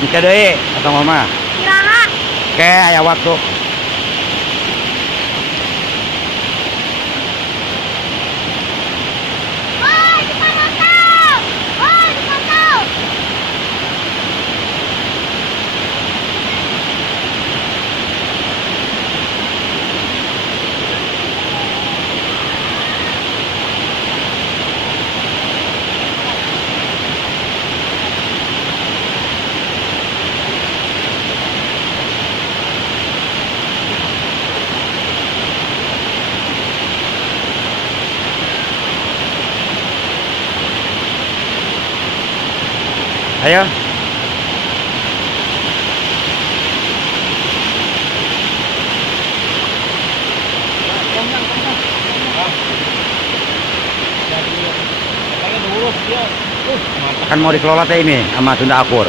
Ike deui atau mama. Iraha. Oke, aya waktu. Woi, dipantau. Woi, dipantau. Ayo. Kan mau dikelola teh ini sama Sunda Akur.